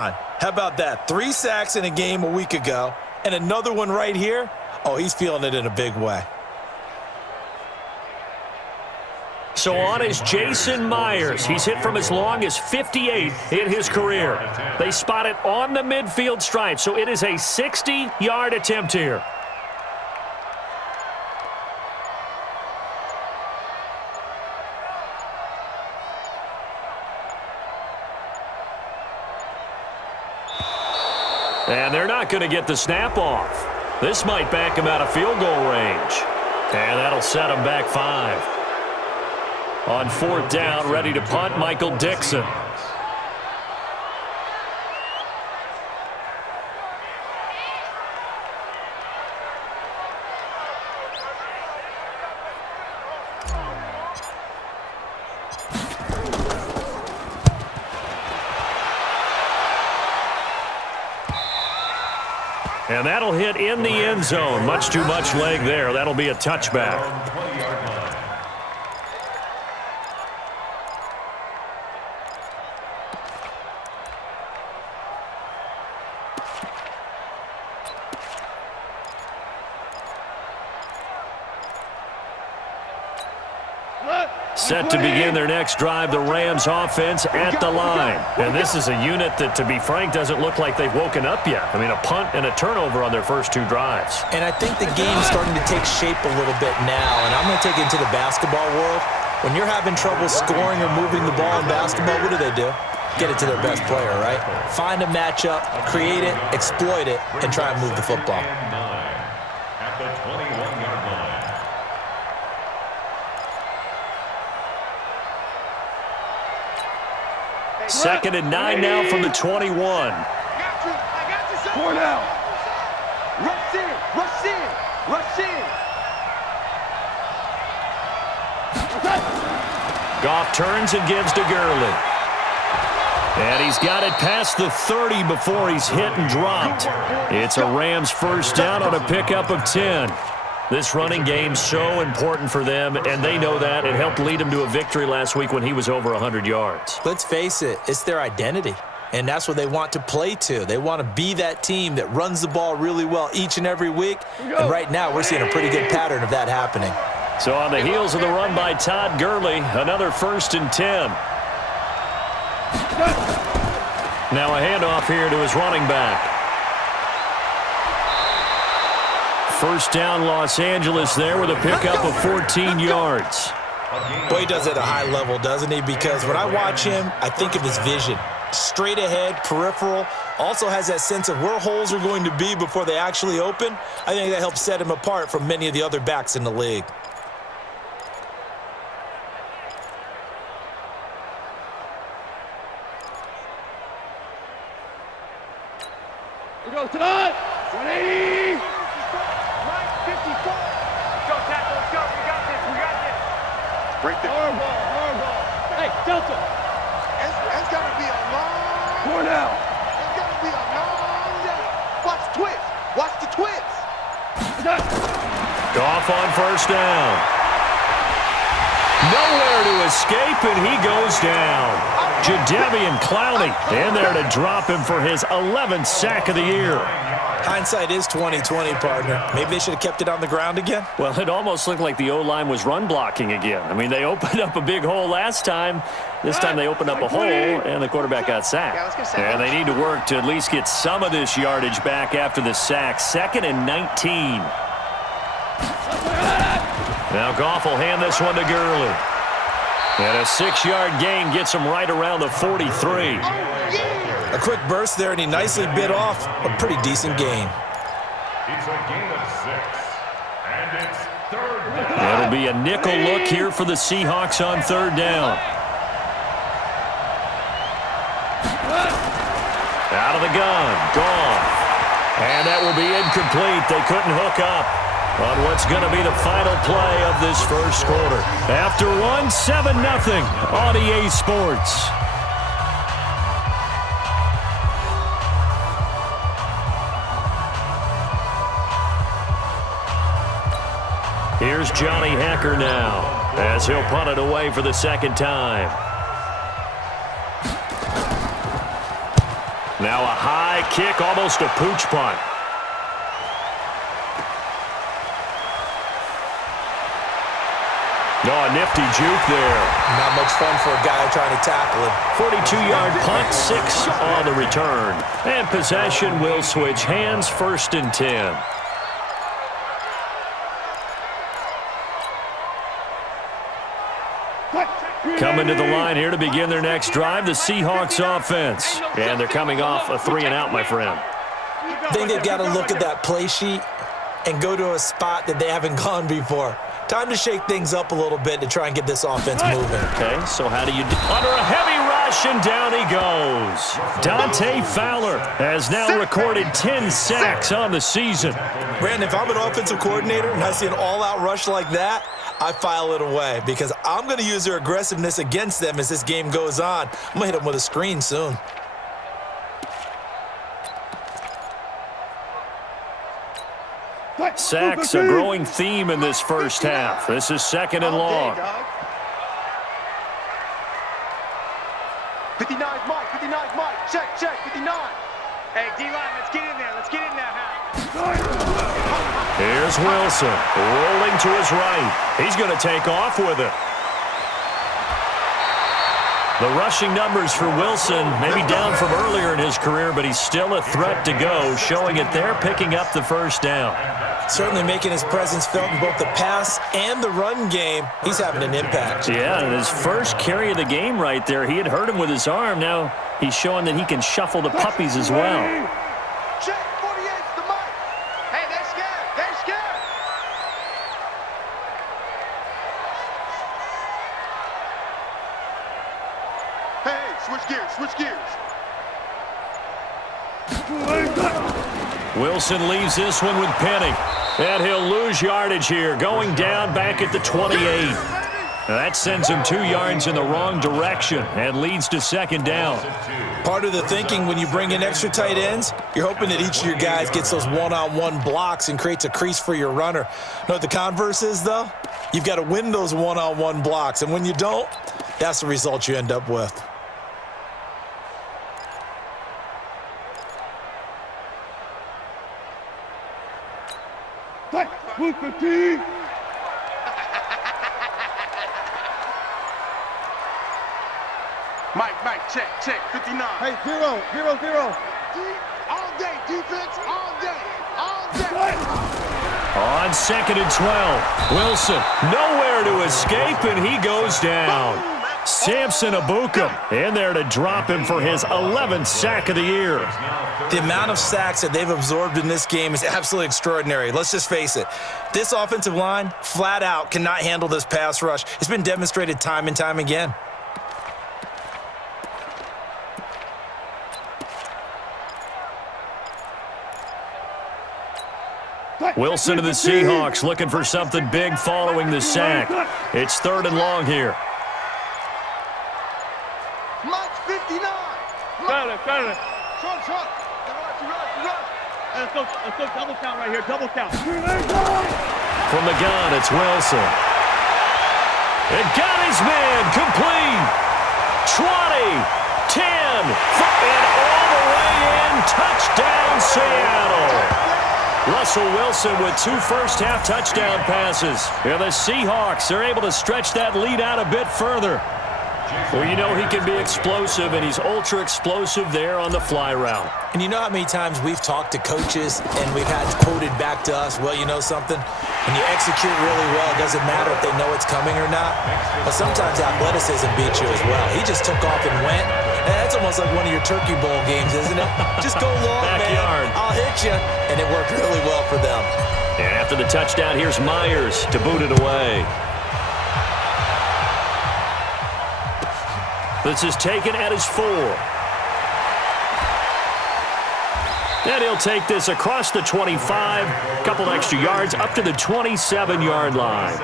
How about that? 3 sacks in a game a week ago, and another one right here. Oh, he's feeling it in a big way. So on is Jason Myers. He's hit from as long as 58 in his career. They spot it on the midfield stripe, so it is a 60-yard attempt here. And they're not going to get the snap off. This might back him out of field goal range. And that'll set him back 5. On 4th down, ready to punt, Michael Dixon. And that'll hit in the end zone. Much too much leg there. That'll be a touchback. Set to begin their next drive, the Rams offense at the line. And this is a unit that, to be frank, doesn't look like they've woken up yet. I mean, a punt and a turnover on their first 2 drives. And I think the game's starting to take shape a little bit now. And I'm going to take it into the basketball world. When you're having trouble scoring or moving the ball in basketball, what do? Get it to their best player, right? Find a matchup, create it, exploit it, and try and move the football. At the 21-yard line. Second and 9 now from the 21. I got you, son. 4 now. Rush in. Goff turns and gives to Gurley. And he's got it past the 30 before he's hit and dropped. It's a Rams first down on a pickup of 10. This running game's so important for them, and they know that. It helped lead them to a victory last week when he was over 100 yards. Let's face it, it's their identity, and that's what they want to play to. They want to be that team that runs the ball really well each and every week, and right now we're seeing a pretty good pattern of that happening. So on the heels of the run by Todd Gurley, another 1st and 10. Now a handoff here to his running back. First down, Los Angeles there with a pickup of 14 yards. Boy, he does it at a high level, doesn't he? Because when I watch him, I think of his vision. Straight ahead, peripheral. Also has that sense of where holes are going to be before they actually open. I think that helps set him apart from many of the other backs in the league. We go tonight. 180. Break the hardball. Hey, Delta. It's got to be a long. 4 now. It's got to be a long day. Watch the twist. Watch the twist. Goff on first down. Nowhere to escape, and he goes down. Jadeveon Clowney in there to drop him for his 11th sack of the year. Hindsight is 20/20, partner. Maybe they should have kept it on the ground again. Well, it almost looked like the O-line was run blocking again. I mean, they opened up a big hole last time. This time they opened up a hole, and the quarterback got sacked. And they need to work to at least get some of this yardage back after the sack. 2nd and 19. Now Goff will hand this one to Gurley. And a 6-yard gain gets him right around the 43. A quick burst there, and he nicely bit off a pretty decent gain. It's a gain of 6, and it's 3rd down. It'll be a nickel look here for the Seahawks on 3rd down. Out of the gun, Goff. And that will be incomplete. They couldn't hook up on what's going to be the final play of this first quarter. After one, 7-0 on EA Sports. Here's Johnny Hacker now as he'll punt it away for the 2nd time. Now a high kick, almost a pooch punt. Oh, a nifty juke there. Not much fun for a guy trying to tackle him. 42-yard punt, 6 on the return. And possession will switch hands, 1st and 10. Coming to the line here to begin their next drive, the Seahawks offense. And they're coming off a 3-and-out, my friend. I think they've got to look at that play sheet and go to a spot that they haven't gone before. Time to shake things up a little bit to try and get this offense moving. Okay, so how do you do? Under a heavy rush, and down he goes. Dante Fowler has now recorded 10 sacks on the season. Brandon, if I'm an offensive coordinator and I see an all-out rush like that, I file it away because I'm going to use their aggressiveness against them as this game goes on. I'm going to hit them with a screen soon. Sacks, a growing theme in this first half. This is 2nd and long. 59 Mike, 59 Mike. Check, 59. Hey, D-line, let's get in there. Let's get in there, Here's Wilson, rolling to his right. He's going to take off with it. The rushing numbers for Wilson may be down from earlier in his career, but he's still a threat to go, showing it there, picking up the 1st down. Certainly making his presence felt in both the pass and the run game. He's having an impact. Yeah, and his first carry of the game right there, he had hurt him with his arm. Now he's showing that he can shuffle the puppies as well. Check, 48's the mic. Hey, they're scared. They're scared. Hey, switch gears, switch gears. Wilson leaves this one with Penny. And he'll lose yardage here, going down back at the 28. That sends him 2 yards in the wrong direction and leads to 2nd down. Part of the thinking when you bring in extra tight ends, you're hoping that each of your guys gets those one-on-one blocks and creates a crease for your runner. Know what the converse is, though? You've got to win those one-on-one blocks, and when you don't, that's the result you end up with. Mike, check, 59. Hey, 0, 0, 0. All day, defense, all day, all day. On 2nd and 12, Wilson nowhere to escape, and he goes down. Samson Abukum in there to drop him for his 11th sack of the year. The amount of sacks that they've absorbed in this game is absolutely extraordinary. Let's just face it. This offensive line, flat out, cannot handle this pass rush. It's been demonstrated time and time again. Wilson to the Seahawks looking for something big following the sack. It's 3rd and long here. Mike, 59. Got it. Short. Rush. Let's go double count right here, double count. From the gun, it's Wilson. It got his man complete. 20, 10, and all the way in. Touchdown, Seattle. Russell Wilson with 2 first-half touchdown passes. And the Seahawks are able to stretch that lead out a bit further. Well, you know he can be explosive, and he's ultra-explosive there on the fly route. And you know how many times we've talked to coaches and we've had quoted back to us, well, you know something? When you execute really well, it doesn't matter if they know it's coming or not. But sometimes athleticism beats you as well. He just took off and went. And that's almost like one of your Turkey Bowl games, isn't it? Just go long, Backyard. man. I'll hit you. And it worked really well for them. And after the touchdown, here's Myers to boot it away. This is taken at his 4. And he'll take this across the 25, a couple extra yards up to the 27-yard line.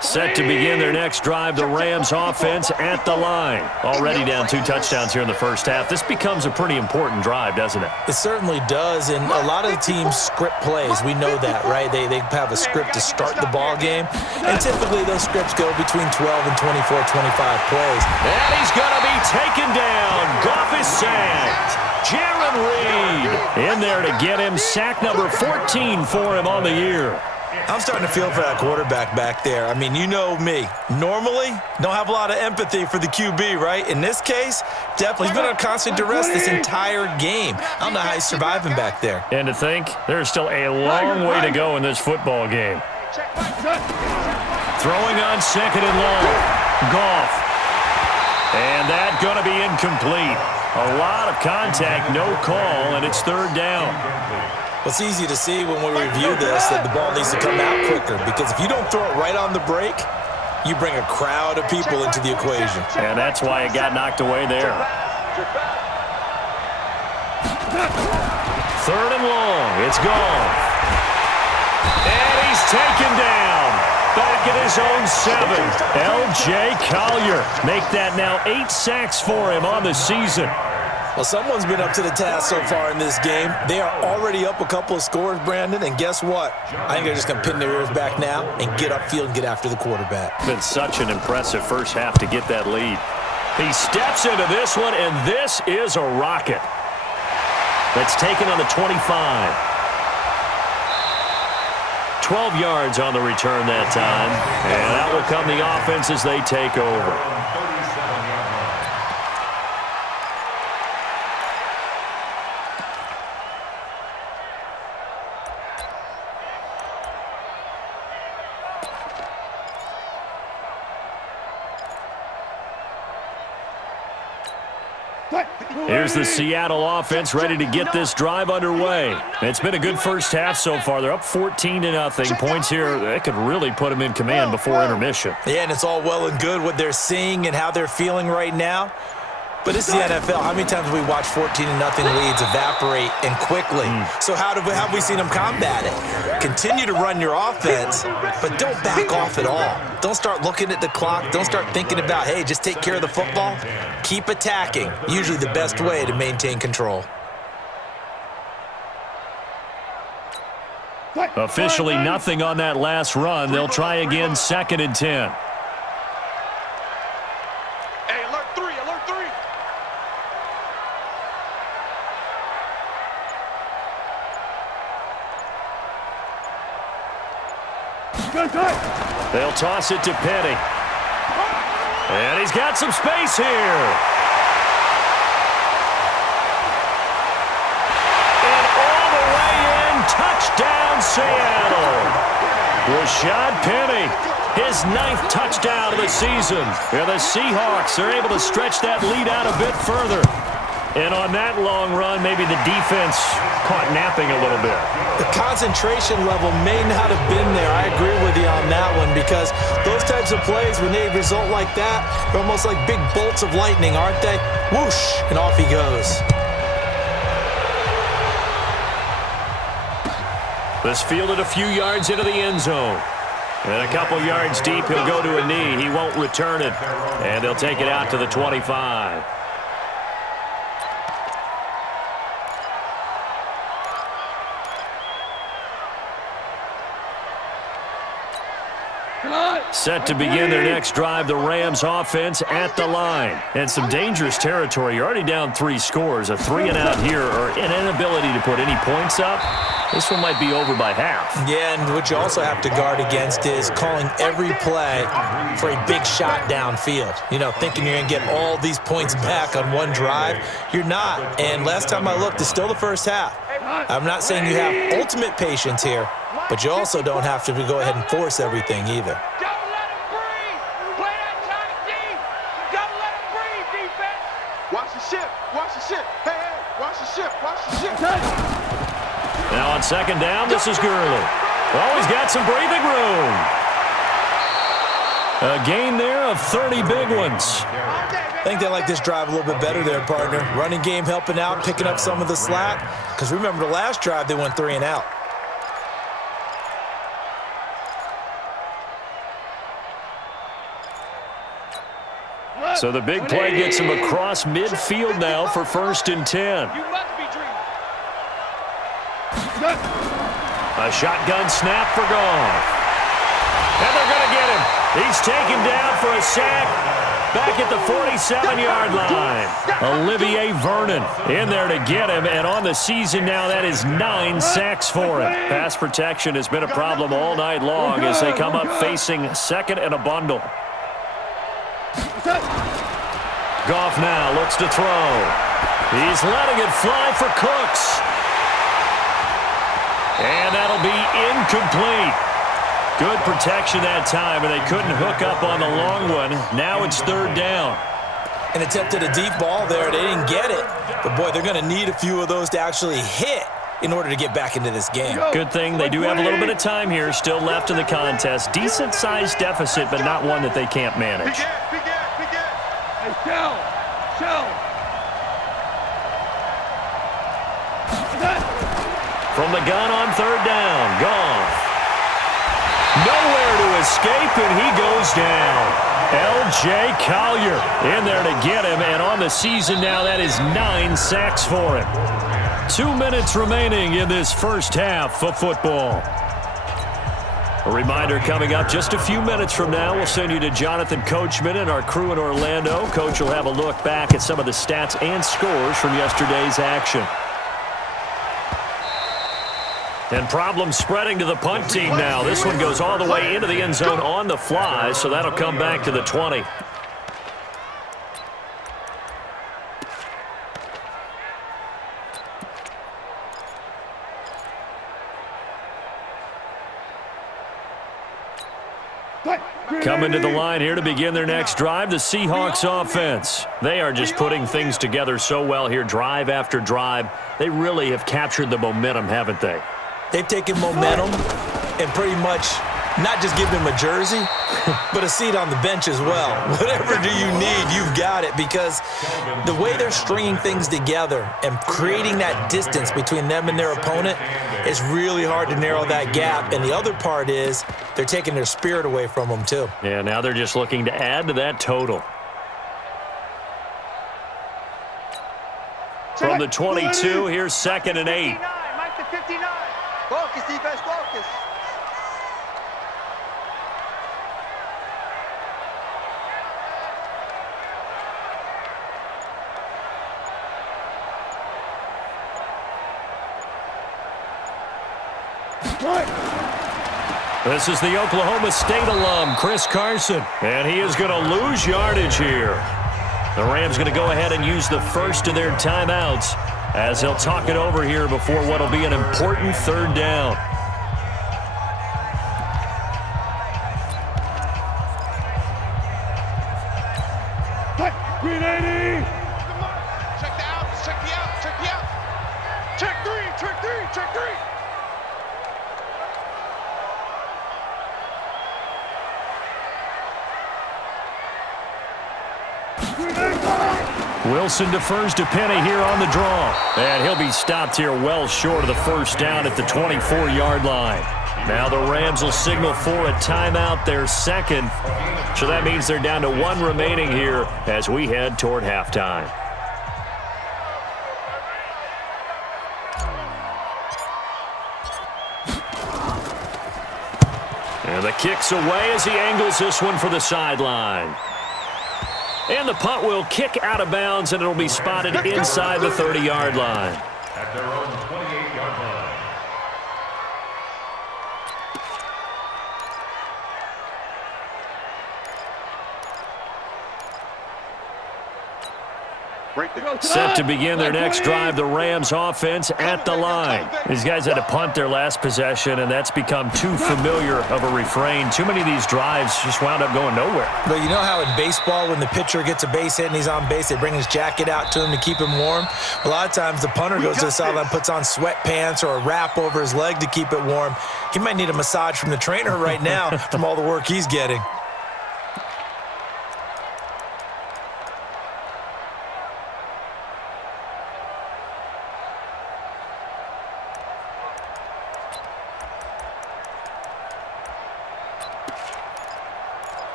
Set to begin their next drive, the Rams offense at the line. Already down 2 touchdowns here in the first half. This becomes a pretty important drive, doesn't it? It certainly does, and a lot of the teams script plays. We know that, right? They have a script to start the ball game, and typically those scripts go between 12 and 24, 25 plays. And he's going to be taken down. Goff is sacked. Jaron Reed in there to get him. Sack number 14 for him on the year. I'm starting to feel for that quarterback back there. I mean, you know me. Normally, don't have a lot of empathy for the QB, right? In this case, definitely. He's been on constant duress this entire game. I don't know how he's surviving back there. And to think, there's still a long way to go in this football game. Throwing on 2nd and long. Goff. And that going to be incomplete. A lot of contact, no call, and it's 3rd down. Well, it's easy to see when we review this that the ball needs to come out quicker, because if you don't throw it right on the break, you bring a crowd of people into the equation. And that's why it got knocked away there. 3rd and long. It's gone. And he's taken down. Back at his own 7. L.J. Collier. Make that now 8 sacks for him on the season. Well, someone's been up to the task so far in this game. They are already up a couple of scores, Brandon, and guess what? I think they're just going to pin their ears back now and get upfield and get after the quarterback. Been such an impressive first half to get that lead. He steps into this one, and this is a rocket. That's taken on the 25. 12 yards on the return that time, and that will come the offense as they take over. Here's the Seattle offense ready to get this drive underway. It's been a good first half so far. They're up 14-0. Points here, that could really put them in command before intermission. Yeah, and it's all well and good what they're seeing and how they're feeling right now. But it's the NFL. How many times have we watched 14-0 leads evaporate and quickly? So how have we seen them combat it? Continue to run your offense, but don't back off at all. Don't start looking at the clock. Don't start thinking about, hey, just take care of the football. Keep attacking. Usually the best way to maintain control. Officially nothing on that last run. They'll try again, 2nd and 10. They'll toss it to Penny. And he's got some space here. And all the way in, touchdown Seattle. Rashad Penny, his 9th touchdown of the season. And the Seahawks are able to stretch that lead out a bit further. And on that long run, maybe the defense caught napping a little bit. The concentration level may not have been there. I agree with you on that one, because those types of plays, when they result like that, they're almost like big bolts of lightning, aren't they? Whoosh, and off he goes. This fielded a few yards into the end zone. And a couple yards deep, he'll go to a knee. He won't return it. And they'll take it out to the 25. Set to begin their next drive, the Rams offense at the line. And some dangerous territory. You're already down 3 scores. A 3-and-out here, or an inability to put any points up. This one might be over by half. Yeah, and what you also have to guard against is calling every play for a big shot downfield. You know, thinking you're going to get all these points back on one drive. You're not. And last time I looked, it's still the first half. I'm not saying you have ultimate patience here, but you also don't have to go ahead and force everything either. Watch the ship. Watch the ship. Hey, hey, watch the ship. Watch the ship. Now on 2nd down, this is Gurley. Oh, he's got some breathing room. A gain there of 30 big ones. I think they like this drive a little bit better there, partner. Running game helping out, picking up some of the slack. Because remember the last drive, they went 3-and-out. So the big play gets him across midfield now for 1st and 10. You must be dreaming. A shotgun snap for Goff. And they're going to get him. He's taken down for a sack back at the 47-yard line. Olivier Vernon in there to get him, and on the season now, that is 9 sacks for him. Pass protection has been a problem all night long as they come up facing 2nd and a bundle. Goff now looks to throw. He's letting it fly for Cooks. And that'll be incomplete. Good protection that time, and they couldn't hook up on the long one. Now it's 3rd down. And attempted a deep ball there. They didn't get it. But, boy, they're going to need a few of those to actually hit in order to get back into this game. Good thing they do have a little bit of time here still left in the contest. Decent-sized deficit, but not one that they can't manage. Hey, shell. From the gun on 3rd down, Goff. Nowhere to escape, and he goes down. L.J. Collier in there to get him, and on the season now, that is 9 sacks for him. 2 minutes remaining in this first half of football. A reminder coming up just a few minutes from now, we'll send you to Jonathan Coachman and our crew in Orlando. Coach will have a look back at some of the stats and scores from yesterday's action. And problems spreading to the punt team now. This one goes all the way into the end zone on the fly, so that'll come back to the 20. Coming to the line here to begin their next drive, the Seahawks offense. They are just putting things together so well here, drive after drive. They really have captured the momentum, haven't they? They've taken momentum and pretty much not just give him a jersey, but a seat on the bench as well. Whatever do you need, you've got it, because the way they're stringing things together and creating that distance between them and their opponent is really hard to narrow that gap. And the other part is they're taking their spirit away from them too. Yeah, now they're just looking to add to that total. From the 22, here's 2nd and 8. Mike to 59. Focus, defense, focus. This is the Oklahoma State alum, Chris Carson, and he is going to lose yardage here. The Rams going to go ahead and use the first of their timeouts as they'll talk it over here before what will be an important 3rd down. Green 80. Check the outs, check the outs, check the outs. Check 3, check 3, check 3. Wilson defers to Penny here on the draw. And he'll be stopped here well short of the 1st down at the 24-yard line. Now the Rams will signal for a timeout, their 2nd. So that means they're down to 1 remaining here as we head toward halftime. And the kick's away as he angles this one for the sideline. And the punt will kick out of bounds, and it'll be spotted inside the 30-yard line. At their own 28-yard line. Set to begin their next drive, the Rams offense at the line. These guys had to punt their last possession, and that's become too familiar of a refrain. Too many of these drives just wound up going nowhere. But you know how in baseball, when the pitcher gets a base hit and he's on base, they bring his jacket out to him to keep him warm? A lot of times the punter goes to the sideline, puts on sweatpants or a wrap over his leg to keep it warm. He might need a massage from the trainer right now from all the work he's getting.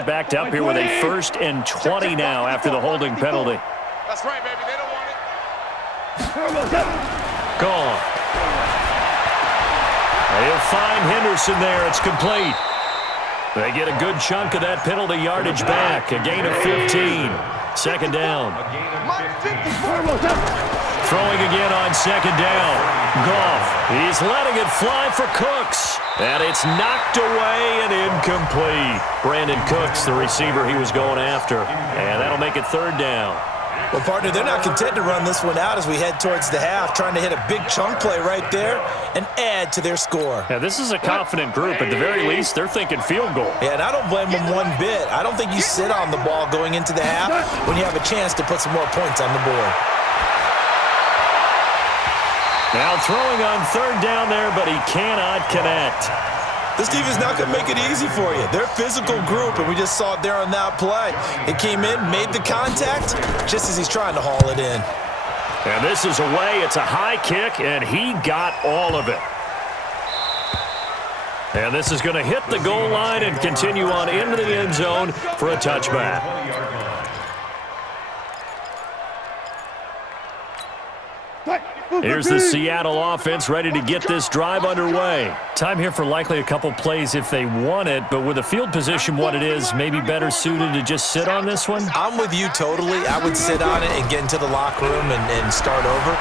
They're backed up here with a 1st and 20 now after the holding penalty. That's right, baby. They don't want it. Gone. They'll find Henderson there. It's complete. They get a good chunk of that penalty yardage back. A gain of 15. 2nd down. Throwing again on 2nd down. Goff. He's letting it fly for Cooks. And it's knocked away and incomplete. Brandon Cooks, the receiver he was going after. And that'll make it 3rd down. Well, partner, they're not content to run this one out as we head towards the half, trying to hit a big chunk play right there and add to their score. Yeah, this is a confident group. At the very least, they're thinking field goal. Yeah, and I don't blame them one bit. I don't think you sit on the ball going into the half when you have a chance to put some more points on the board. Now throwing on 3rd down there, but he cannot connect. This team is not going to make it easy for you. They're a physical group, and we just saw it there on that play. It came in, made the contact, just as he's trying to haul it in. And this is away. It's a high kick, and he got all of it. And this is going to hit the goal line and continue on into the end zone for a touchback. Here's the Seattle offense ready to get this drive underway. Time here for likely a couple plays if they want it, but with the field position what it is, maybe better suited to just sit on this one? I'm with you totally. I would sit on it and get into the locker room and start over.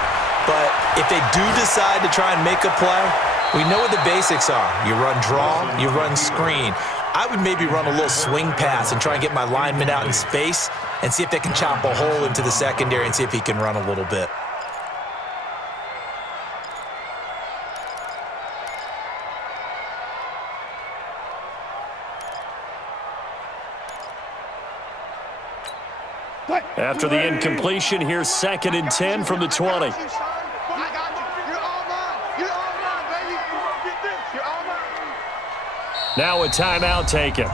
But if they do decide to try and make a play, we know what the basics are. You run draw, you run screen. I would maybe run a little swing pass and try and get my lineman out in space and see if they can chop a hole into the secondary and see if he can run a little bit. After the incompletion, here's 2nd and 10 from the 20. Now a timeout taken.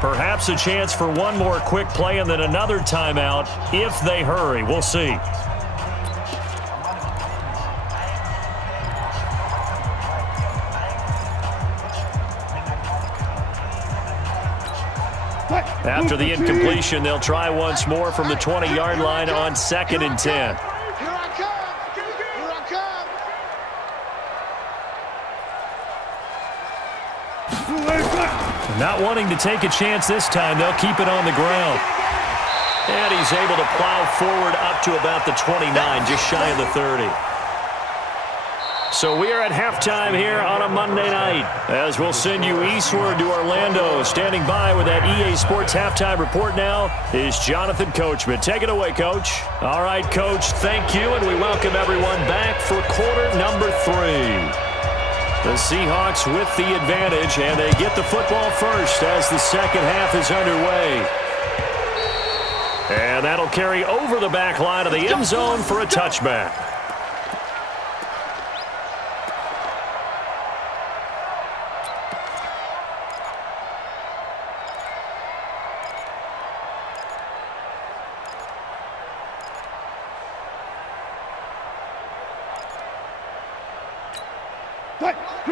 Perhaps a chance for one more quick play and then another timeout if they hurry. We'll see. After the incompletion, they'll try once more from the 20-yard line on 2nd and 10. Not wanting to take a chance this time, they'll keep it on the ground. And he's able to plow forward up to about the 29, just shy of the 30. So we are at halftime here on a Monday night as we'll send you eastward to Orlando. Standing by with that EA Sports halftime report now is Jonathan Coachman. Take it away, Coach. All right, Coach, thank you, and we welcome everyone back for quarter number 3. The Seahawks with the advantage, and they get the football first as the second half is underway. And that'll carry over the back line of the end zone for a touchback.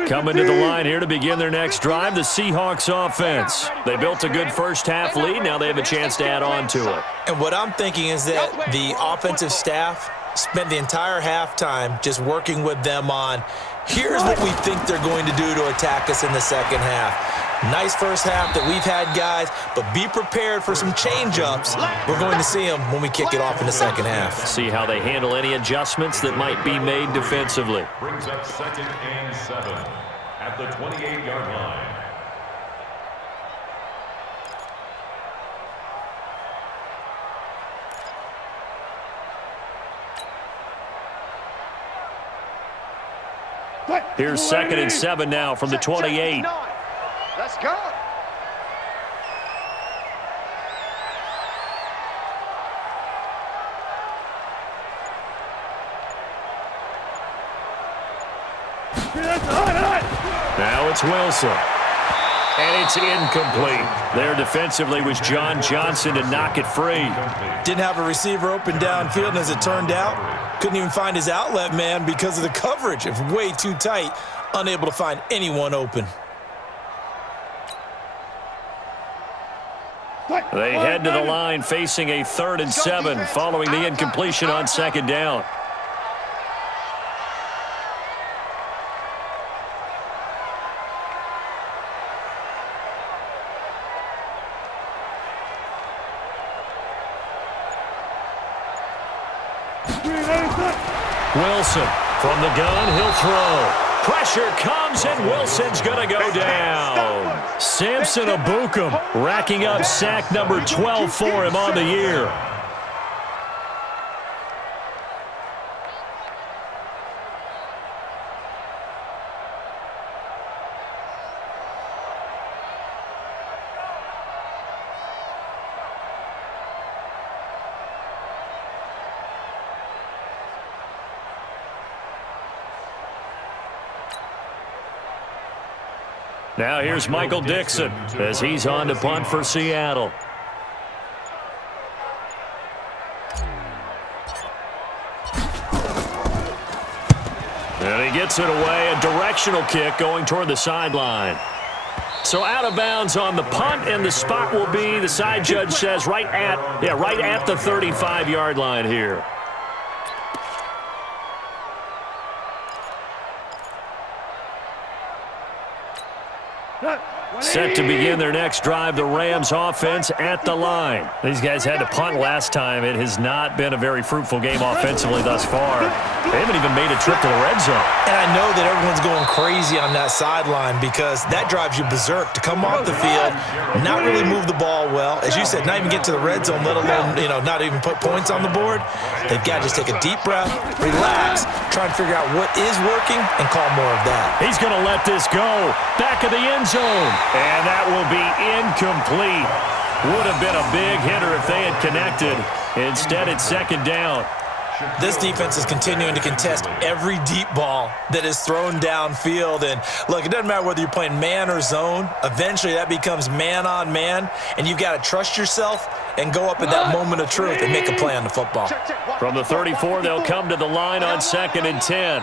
Coming to the line here to begin their next drive, the Seahawks offense. They built a good first half lead. Now they have a chance to add on to it. And what I'm thinking is that the offensive staff spent the entire halftime just working with them on, here's what we think they're going to do to attack us in the second half. Nice first half that we've had, guys, but be prepared for some change-ups. We're going to see them when we kick it off in the second half. See how they handle any adjustments that might be made defensively. Brings up 2nd and 7 at the 28-yard line. Here's 2nd and 7 now from the 28. Let's go. Now it's Wilson. And it's incomplete. There defensively was John Johnson to knock it free. Didn't have a receiver open downfield, and as it turned out, couldn't even find his outlet man because of the coverage. It was way too tight, unable to find anyone open. They head to the line facing a 3rd and 7 following the incompletion on 2nd down. Wilson from the gun, he'll throw. Pressure comes, and Wilson's going to go down. Samson Abukum racking up sack number 12 for him on the year. Now here's Michael Dixon as he's on to punt for Seattle. And he gets it away, a directional kick going toward the sideline. So out of bounds on the punt, and the spot will be, the side judge says, right at the 35-yard line here. Set to begin their next drive, the Rams offense at the line. These guys had to punt last time. It has not been a very fruitful game offensively thus far. They haven't even made a trip to the red zone. And I know that everyone's going crazy on that sideline because that drives you berserk to come off the field, not really move the ball well. As you said, not even get to the red zone, let alone, not even put points on the board. They've got to just take a deep breath, relax, try and figure out what is working and call more of that. He's going to let this go. Back of the end zone. And that will be incomplete. Would have been a big hitter if they had connected. Instead, it's 2nd down. This defense is continuing to contest every deep ball that is thrown downfield. And, look, it doesn't matter whether you're playing man or zone. Eventually, that becomes man-on-man, and you've got to trust yourself and go up at that moment of truth and make a play on the football. From the 34, they'll come to the line on 2nd and 10.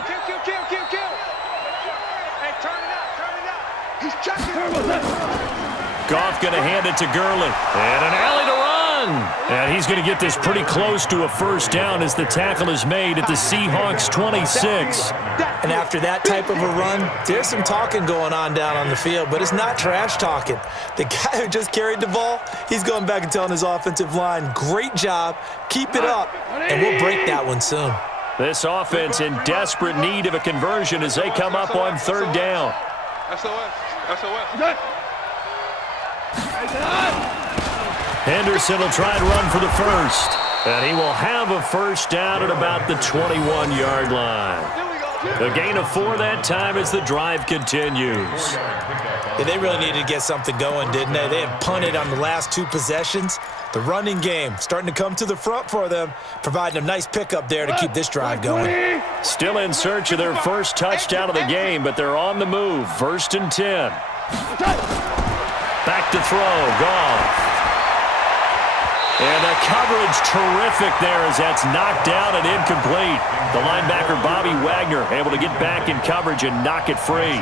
Goff going to hand it to Gurley. And an alley to run. And he's going to get this pretty close to a 1st down as the tackle is made at the Seahawks 26. And after that type of a run, there's some talking going on down on the field, but it's not trash talking. The guy who just carried the ball, he's going back and telling his offensive line, great job, keep it up, and we'll break that one soon. This offense in desperate need of a conversion as they come up on 3rd down. Henderson will try and run for the 1st. And he will have a 1st down at about the 21-yard line. A gain of 4 that time as the drive continues. Yeah, they really needed to get something going, didn't they? They had punted on the last 2 possessions. The running game starting to come to the front for them, providing a nice pickup there to keep this drive going. Still in search of their 1st touchdown of the game, but they're on the move. 1st and 10. Back to throw. Goff. And the coverage terrific there as that's knocked down and incomplete. The linebacker, Bobby Wagner, able to get back in coverage and knock it free.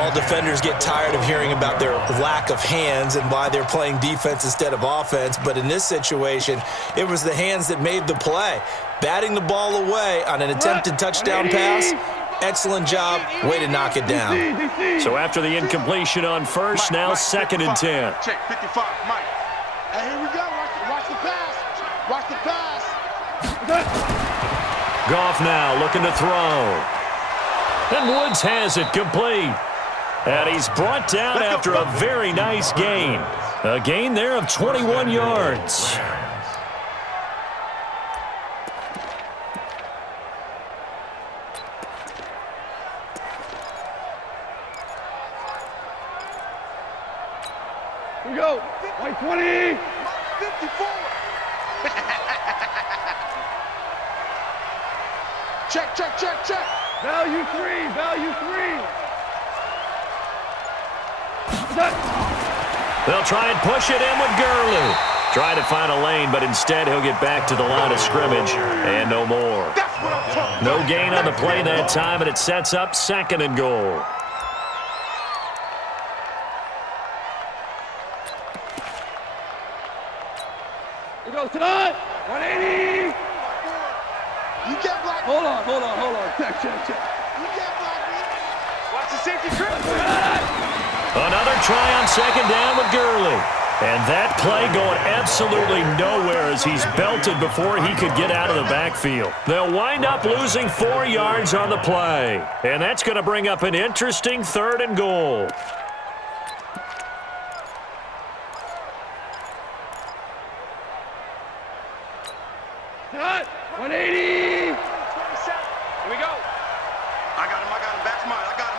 All defenders get tired of hearing about their lack of hands and why they're playing defense instead of offense. But in this situation, it was the hands that made the play. Batting the ball away on an attempted touchdown pass. Excellent job. Way to knock it down. So after the incompletion on 1st, now 2nd and 10. Check 55, Mike. And here we go. Watch the pass. Watch the pass. Goff now looking to throw. And Woods has it complete. And he's brought down after a very nice gain. A gain there of 21 yards. Here we go. White 20. 54. Check. Value 3. They'll try and push it in with Gurley. Try to find a lane, but instead he'll get back to the line of scrimmage and no more. No gain on the play that time, and it sets up 2nd and goal. Here goes tonight. 180. You can't block me. Hold on. Check. You can't block me. Watch the safety trip. Another try on second down with Gurley. And that play going absolutely nowhere as he's belted before he could get out of the backfield. They'll wind up losing 4 yards on the play. And that's going to bring up an interesting 3rd and goal. Cut. 180. 27. Here we go. I got him. Back to mine. I got him.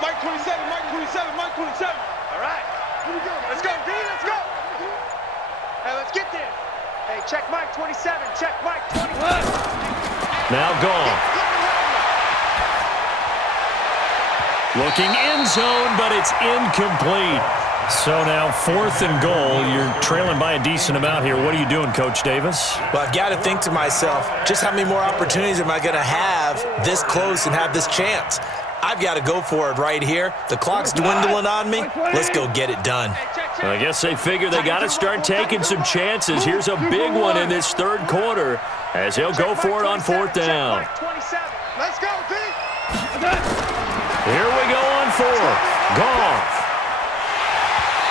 Mike 27. All right. Here we go. Let's go, D. Let's go. Hey, let's get there. Hey, check Mike 27. Check Mike 27. Now gone. Looking end zone, but it's incomplete. So now 4th and goal. You're trailing by a decent amount here. What are you doing, Coach Davis? Well, I've got to think to myself, just how many more opportunities am I going to have this close and have this chance? I've got to go for it right here. The clock's dwindling on me. Let's go get it done. I guess they figure they got to start taking some chances. Here's a big one in this 3rd quarter as he'll go for it on 4th down. Let's go, D. Here we go on 4th. Goff.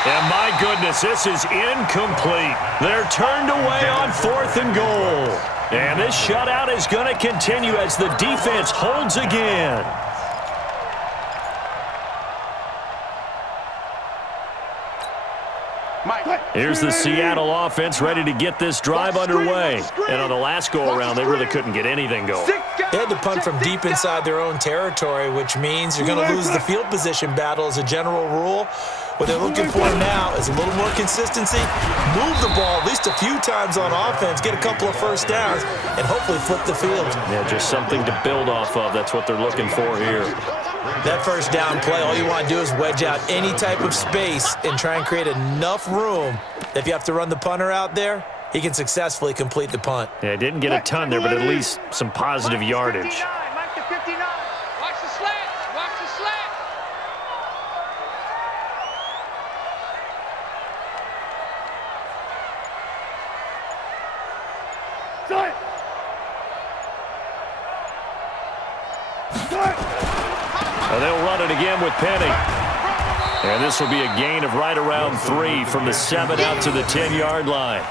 And my goodness, this is incomplete. They're turned away on 4th and goal. And this shutout is going to continue as the defense holds again. Here's the Seattle offense ready to get this drive underway. And on the last go-around, they really couldn't get anything going. They had to punt from deep inside their own territory, which means you're going to lose the field position battle as a general rule. What they're looking for now is a little more consistency, move the ball at least a few times on offense, get a couple of first downs, and hopefully flip the field. Yeah, just something to build off of. That's what they're looking for here. That first down play, all you want to do is wedge out any type of space and try and create enough room that if you have to run the punter out there, he can successfully complete the punt. Yeah, didn't get a ton there, but at least some positive yardage. Mike to 59. Watch the slant. Watch the slant. And they'll run it again with Penny. And this will be a gain of right around 3 from the 7 out to the 10-yard line.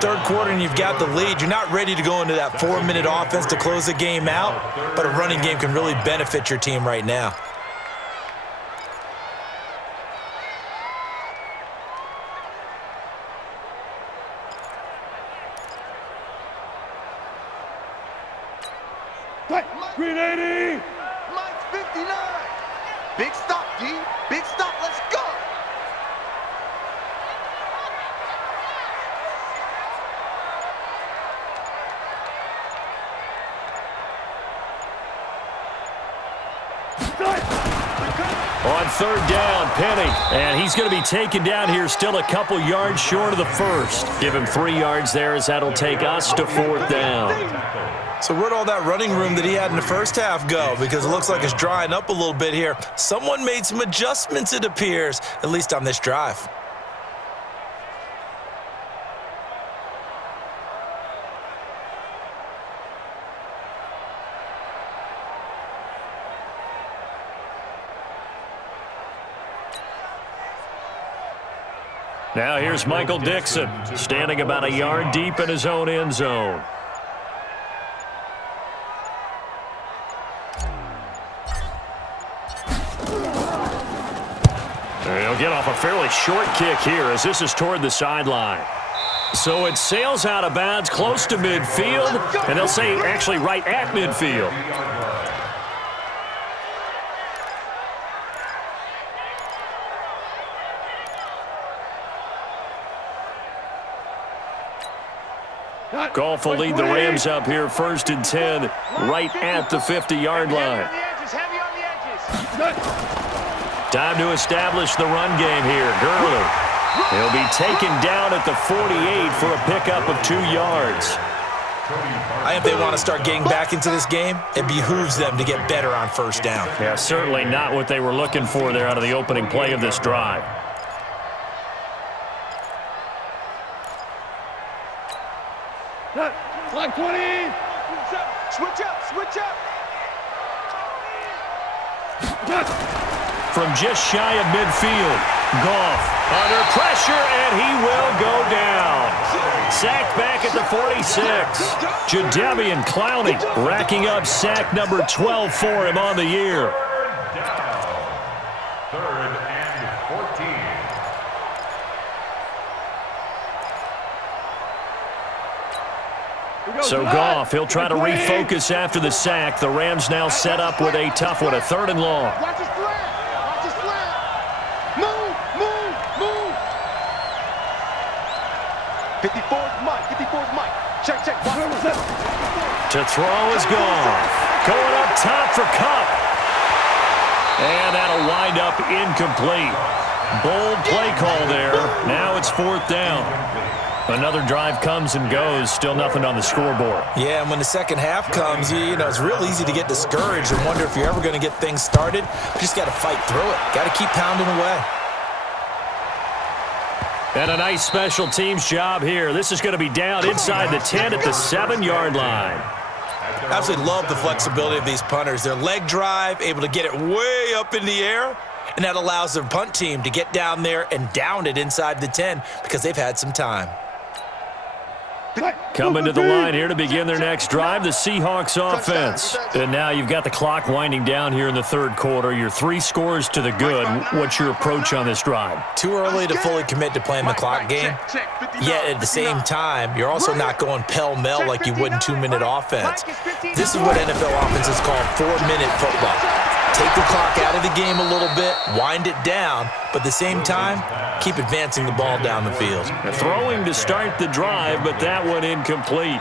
3rd quarter and you've got the lead. You're not ready to go into that 4-minute offense to close the game out, but a running game can really benefit your team right now. Green 80. Mike's 59. Big stop, D. Big stop. Let's go. On 3rd down, Penny. And he's going to be taken down here still a couple yards short of the first. Give him 3 yards there as that'll take us to 4th down. So where'd all that running room that he had in the first half go? Because it looks like it's drying up a little bit here. Someone made some adjustments, it appears, at least on this drive. Now here's Michael Dixon, standing about a yard deep in his own end zone. He'll get off a fairly short kick here as this is toward the sideline. So it sails out of bounds close to midfield, and they'll say actually right at midfield. Goff will lead the Rams up here 1st and 10 right at the 50-yard line. Time to establish the run game here. Gurley. He'll be taken down at the 48 for a pickup of 2 yards. I think they want to start getting back into this game. It behooves them to get better on 1st down. Yeah, certainly not what they were looking for there out of the opening play of this drive. Like 20. Switch up, switch up. From just shy of midfield, Goff under pressure, and he will go down. Sacked back at the 46. Jadeveon Clowney racking up sack number 12 for him on the year. Third and 14. So Goff, he'll try to refocus after the sack. The Rams now set up with a tough one, a 3rd and long. Watch his slant. Watch his slant. Move, move, move. 54's Mike. 54's Mike. Check, check. To throw is Goff. Going up top for Kupp. And that'll wind up incomplete. Bold play call there. Now it's 4th down. Another drive comes and goes. Still nothing on the scoreboard. Yeah, and when the second half comes, you know, it's real easy to get discouraged and wonder if you're ever going to get things started. You just got to fight through it. Got to keep pounding away. And a nice special teams job here. This is going to be down inside the 10 at the 7-yard line. Absolutely love the flexibility of these punters. Their leg drive, able to get it way up in the air, and that allows their punt team to get down there and down it inside the 10 because they've had some time. Coming to the line here to begin their next drive, the Seahawks offense. And now you've got the clock winding down here in the 3rd quarter. You're 3 scores to the good. What's your approach on this drive? Too early to fully commit to playing the clock game. Yet at the same time, you're also not going pell-mell like you would in 2-minute offense. This is what NFL offenses call 4-minute football. Take the clock out of the game a little bit, wind it down, but at the same time, keep advancing the ball down the field. Throwing to start the drive, but that one incomplete.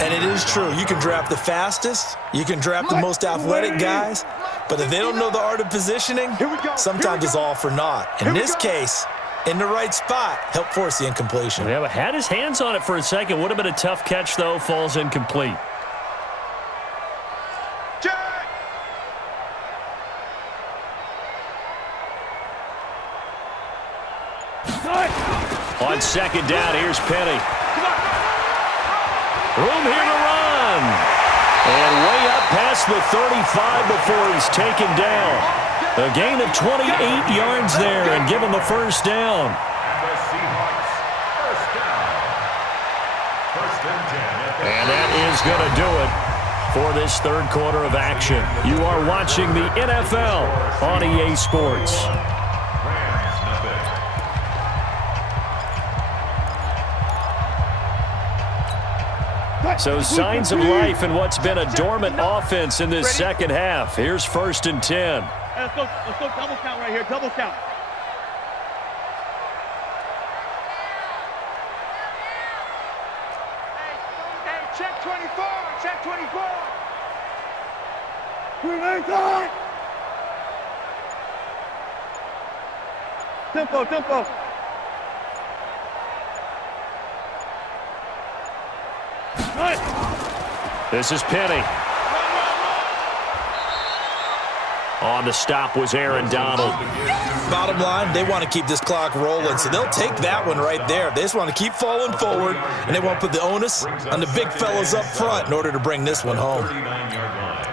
And it is true. You can draft the fastest, you can draft the most athletic guys, but if they don't know the art of positioning, sometimes it's all for naught. In this case, in the right spot, help force the incompletion. Yeah, but had his hands on it for a second. Would have been a tough catch, though. Falls incomplete. On 2nd down, here's Penny. Room here to run. And way up past the 35 before he's taken down. A gain of 28 yards there and give him a 1st down. And the Seahawks, 1st down. 1st and 10. And that is going to do it for this 3rd quarter of action. You are watching the NFL on EA Sports. So signs of life in what's been a dormant offense in this second half. Here's 1st and 10. Let's go double count right here. Double count. Hey, check 24. Check 24. Tempo, tempo. This is Penny. On the stop was Aaron Donald. Bottom line, they want to keep this clock rolling, so they'll take that one right there. They just want to keep falling forward, and they want to put the onus on the big fellas up front in order to bring this one home. 39-yard line.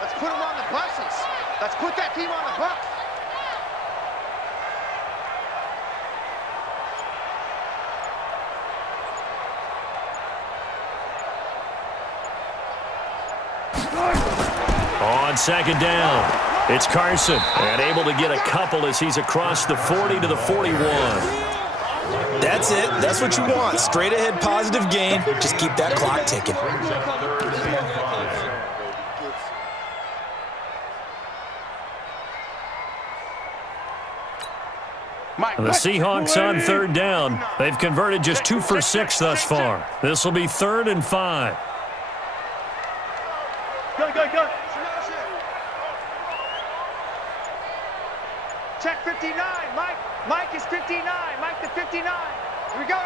Let's put them on the buses. Let's put that team on the bus. On 2nd down, it's Carson, and able to get a couple as he's across the 40 to the 41. That's it. That's what you want. Straight ahead positive gain. Just keep that clock ticking. The Seahawks on 3rd down. They've converted just 2 for 6 thus far. This will be 3rd and 5. Go. Check 59. Mike is 59. Mike the 59. Here we go.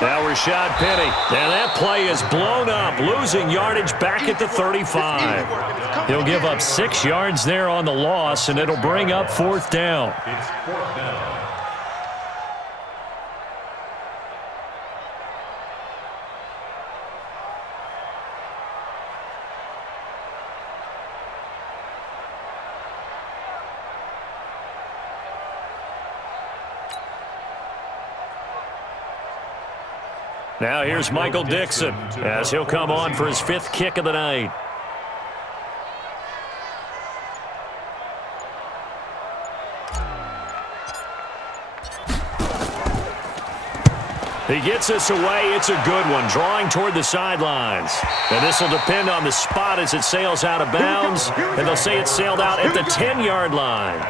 Now Rashad Penny. And that play is blown up, losing yardage back at the 35. He'll give up 6 yards there on the loss, and it'll bring up 4th down. It's 4th down. Now here's Michael Dixon as he'll come on for his 5th kick of the night. He gets this away. It's a good one, drawing toward the sidelines. And this will depend on the spot as it sails out of bounds. And they'll say it sailed out at the 10-yard line.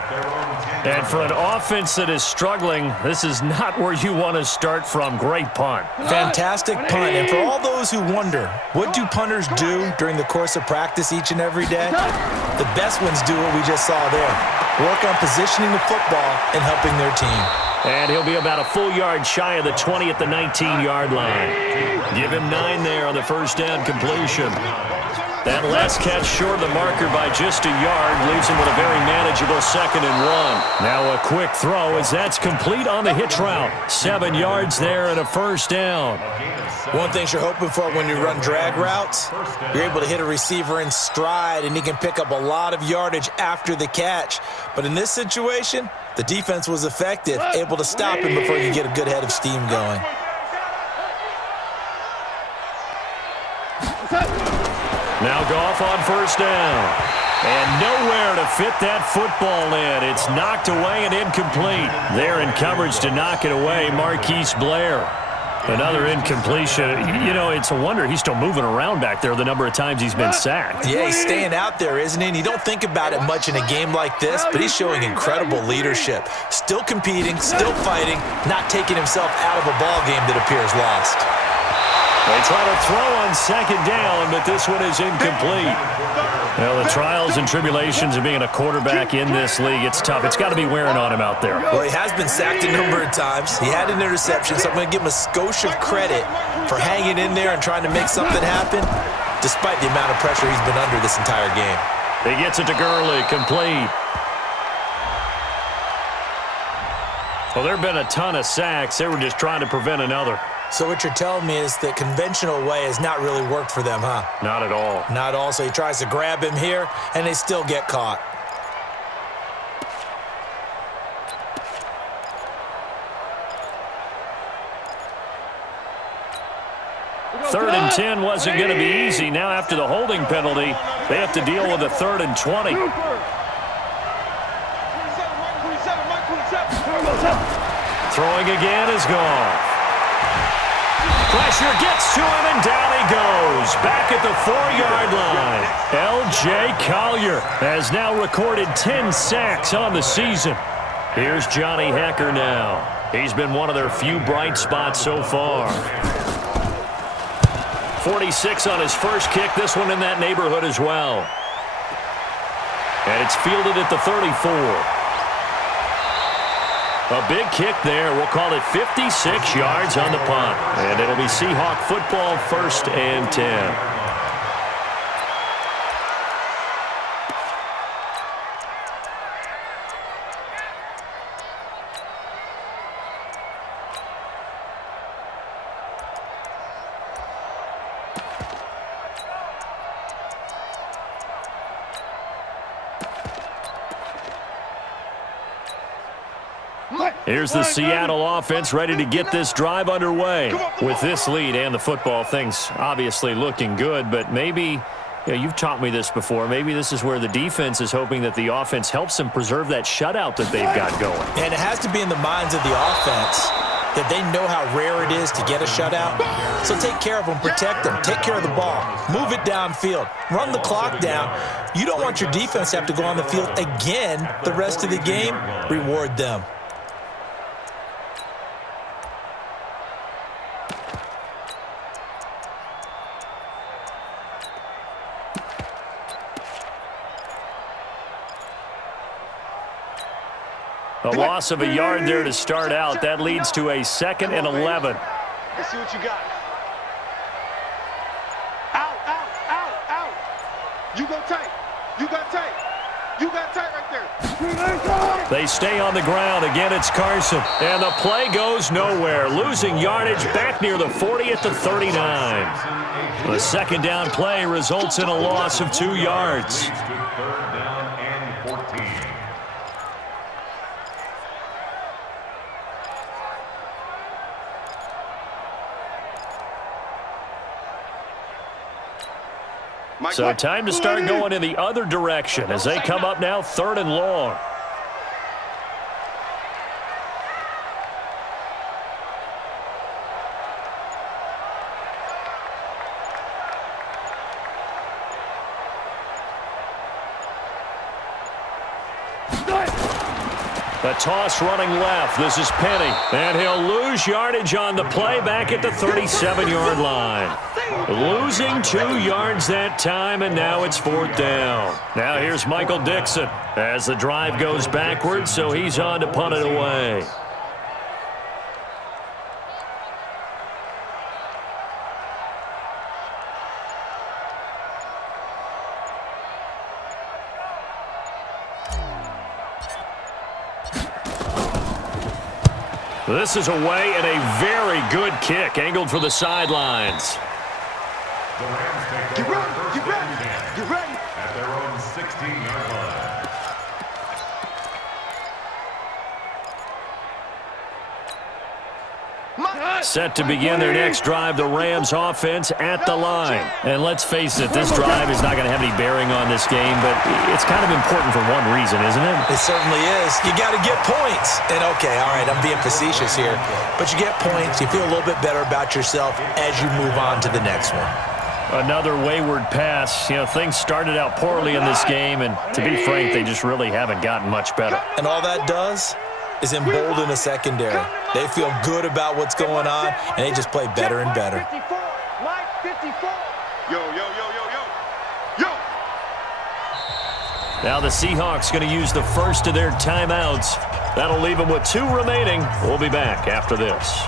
And for an offense that is struggling, this is not where you want to start from. Great punt. Fantastic punt. And for all those who wonder, what do punters do during the course of practice each and every day? The best ones do what we just saw there. Work on positioning the football and helping their team. And he'll be about a full yard shy of the 20 at the 19-yard line. Give him 9 there on the first down completion. That last catch short of the marker by just a yard leaves him with a very manageable 2nd and 1. Now a quick throw as that's complete on the hitch route. 7 yards there and a first down. One thing you're hoping for when you run drag routes, you're able to hit a receiver in stride and he can pick up a lot of yardage after the catch. But in this situation, the defense was effective, able to stop him before you get a good head of steam going. Now Goff on first down. And nowhere to fit that football in. It's knocked away and incomplete. There in coverage to knock it away, Marquise Blair. Another incompletion. You know, it's a wonder he's still moving around back there the number of times he's been sacked. Yeah, he's staying out there, isn't he? And you don't think about it much in a game like this, but he's showing incredible leadership. Still competing, still fighting, not taking himself out of a ball game that appears lost. They try to throw on 2nd down, but this one is incomplete. Well, the trials and tribulations of being a quarterback in this league, it's tough. It's got to be wearing on him out there. Well, he has been sacked a number of times. He had an interception, so I'm going to give him a skosh of credit for hanging in there and trying to make something happen, despite the amount of pressure he's been under this entire game. He gets it to Gurley, complete. Well, there have been a ton of sacks. They were just trying to prevent another. So what you're telling me is the conventional way has not really worked for them, huh? Not at all. Not at all. So he tries to grab him here, and they still get caught. Third and 10 wasn't going to be easy. Now after the holding penalty, they have to deal with a 3rd and 20. Throwing again is gone. Pressure gets to him, and down he goes. Back at the 4-yard line. L.J. Collier has now recorded 10 sacks on the season. Here's Johnny Hecker now. He's been one of their few bright spots so far. 46 on his first kick. This one in that neighborhood as well. And it's fielded at the 34. A big kick there. We'll call it 56 yards on the punt. And it'll be Seahawk football, 1st and 10. Here's the Seattle offense ready to get this drive underway. With this lead and the football, things obviously looking good, but maybe, you've taught me this before, maybe this is where the defense is hoping that the offense helps them preserve that shutout that they've got going. And it has to be in the minds of the offense that they know how rare it is to get a shutout. So take care of them, protect them, take care of the ball, move it downfield, run the clock down. You don't want your defense to have to go on the field again the rest of the game. Reward them. A loss of a yard there to start out. That leads to a 2nd and 11. Let's see what you got. Out, out, out, out. You go tight. You got tight. You got tight right there. They stay on the ground. Again, it's Carson. And the play goes nowhere. Losing yardage back near the 40 at the 39. The second down play results in a loss of 2 yards. Third down and 14. So time to start going in the other direction as they come up now 3rd and long. The toss running left. This is Penny. And he'll lose yardage on the play back at the 37-yard line. Losing 2 yards that time, and now it's 4th down. Now here's Michael Dixon as the drive goes backwards, so he's on to punt it away. This is away and a very good kick angled for the sidelines. The Rams take Get over ready, first get ready, and 10 get ready. at their own 16-yard line. Set to begin their next drive, the Rams offense at the line. And let's face it, this drive is not going to have any bearing on this game, but it's kind of important for one reason, isn't it? It certainly is. You got to get points. And, okay, all right, I'm being facetious here. But you get points. You feel a little bit better about yourself as you move on to the next one. Another wayward pass. You know, things started out poorly in this game, and to be frank, they just really haven't gotten much better. And all that does is embolden the secondary. They feel good about what's going on, and they just play better and better. Mike 54. Yo, yo, yo, yo, yo. Yo. Now the Seahawks going to use the first of their timeouts. That'll leave them with 2 remaining. We'll be back after this.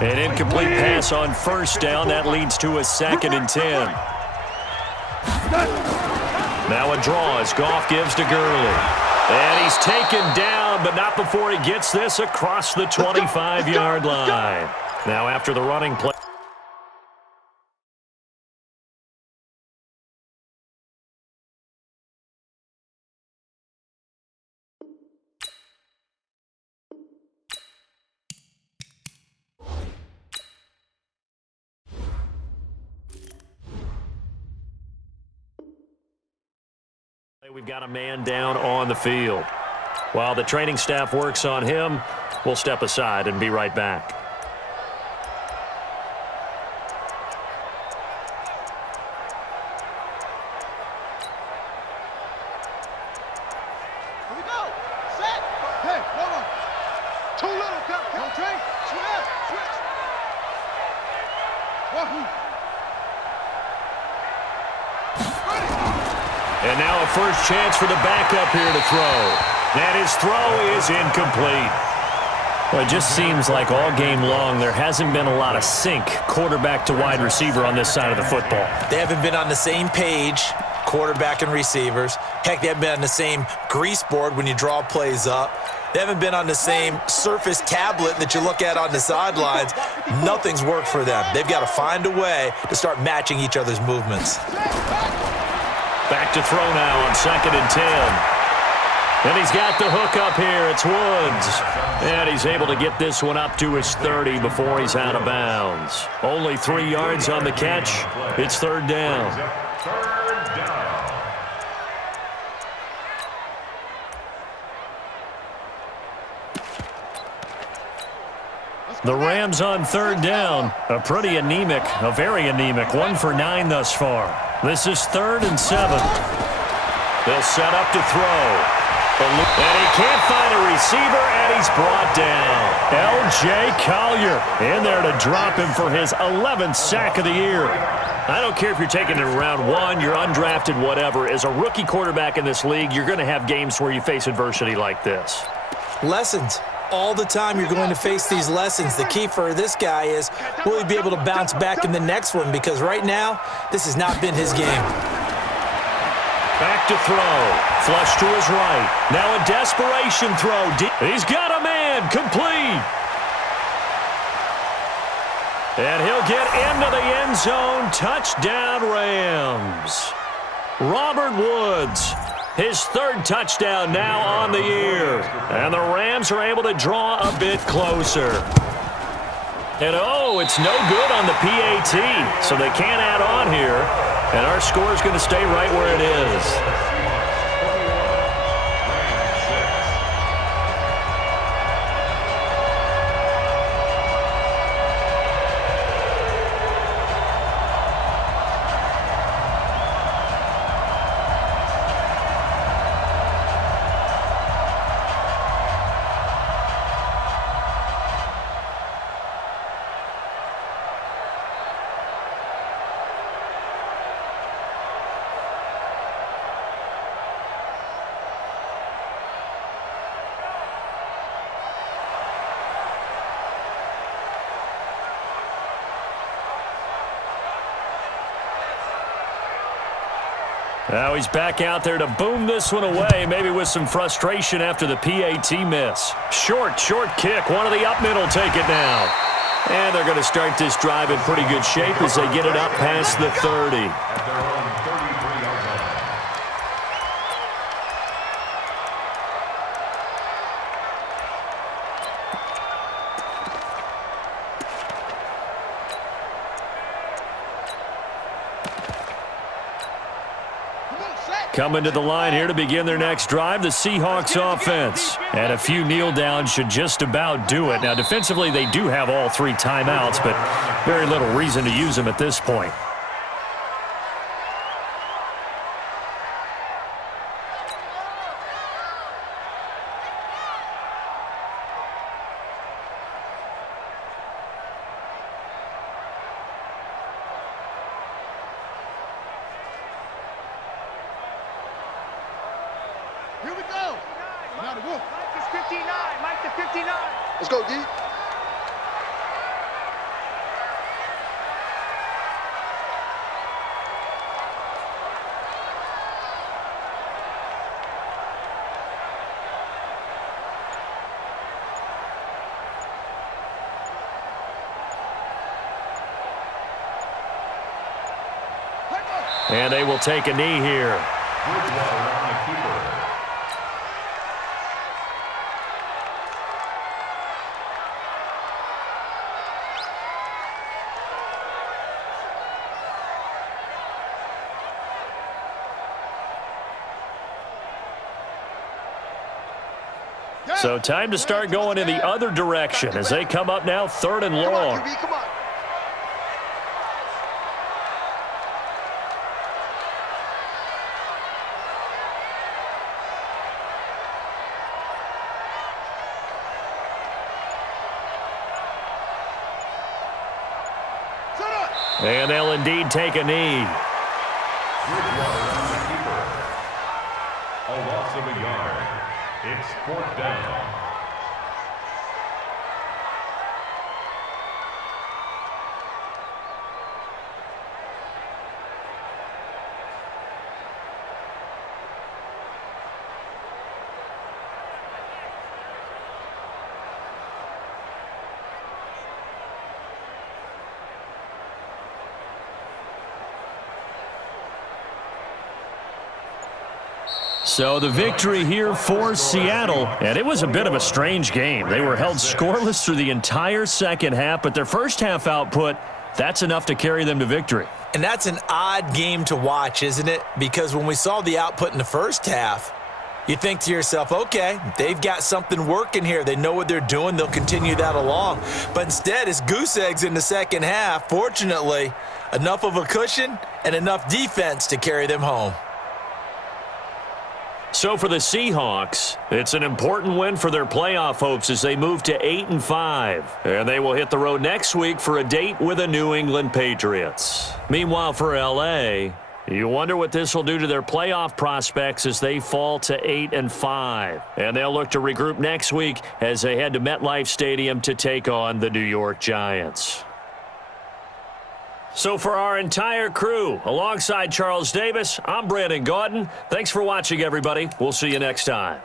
An incomplete pass on first down. That leads to a 2nd and 10. Now a draw as Goff gives to Gurley. And he's taken down, but not before he gets this across the 25-yard line. Now after the running play. We've got a man down on the field. While the training staff works on him, we'll step aside and be right back. Here we go. Set. Hey, hold on. Too little. Come, Trey. Switch. Wahoo. And now a first chance for the backup here to throw. And his throw is incomplete. Well, it just seems like all game long there hasn't been a lot of sync quarterback to wide receiver on this side of the football. They haven't been on the same page, quarterback and receivers. Heck, they haven't been on the same grease board when you draw plays up. They haven't been on the same Surface tablet that you look at on the sidelines. Nothing's worked for them. They've got to find a way to start matching each other's movements. Back to throw now on 2nd and 10. And he's got the hook up here. It's Woods. And he's able to get this one up to his 30 before he's out of bounds. Only 3 yards on the catch. It's 3rd down. Third down. The Rams on 3rd down. A pretty anemic, a very anemic. 1 for 9 thus far. This is 3rd and 7. They'll set up to throw. And he can't find a receiver, and he's brought down. L.J. Collier in there to drop him for his 11th sack of the year. I don't care if you're taking it in round 1, you're undrafted, whatever. As a rookie quarterback in this league, you're going to have games where you face adversity like this. Lessons. All the time you're going to face these lessons. The key for this guy is, will he be able to bounce back in the next one? Because right now, this has not been his game. Back to throw. Flush to his right. Now a desperation throw. He's got a man. Complete. And he'll get into the end zone. Touchdown, Rams. Robert Woods. His 3rd touchdown now on the year. And the Rams are able to draw a bit closer. And oh, it's no good on the PAT. So they can't add on here. And our score is going to stay right where it is. Now he's back out there to boom this one away, maybe with some frustration after the PAT miss. Short kick. One of the up middle take it now. And they're going to start this drive in pretty good shape as they get it up past the 30. At their own 33-yard line. Coming to the line here to begin their next drive, the Seahawks offense. And a few kneel downs should just about do it. Now, defensively, they do have all 3 timeouts, but very little reason to use them at this point. Here we go. Now the wolf. Mike is 59. Mike to 59. Let's go, D. And they will take a knee here. Bridgewater on the keeper. So time to start going in the other direction as they come up now 3rd and long. Come on. And they'll indeed take a knee. Bridgewater on the keeper. A loss of a yard. It's 4th down. So the victory here for Seattle, and it was a bit of a strange game. They were held scoreless through the entire second half, but their first half output, that's enough to carry them to victory. And that's an odd game to watch, isn't it? Because when we saw the output in the first half, you think to yourself, okay, they've got something working here. They know what they're doing. They'll continue that along. But instead, it's goose eggs in the second half. Fortunately, enough of a cushion and enough defense to carry them home. So for the Seahawks, it's an important win for their playoff hopes as they move to 8-5. And they will hit the road next week for a date with the New England Patriots. Meanwhile, for L.A., you wonder what this will do to their playoff prospects as they fall to 8-5. And they'll look to regroup next week as they head to MetLife Stadium to take on the New York Giants. So for our entire crew, alongside Charles Davis, I'm Brandon Gaudin. Thanks for watching, everybody. We'll see you next time.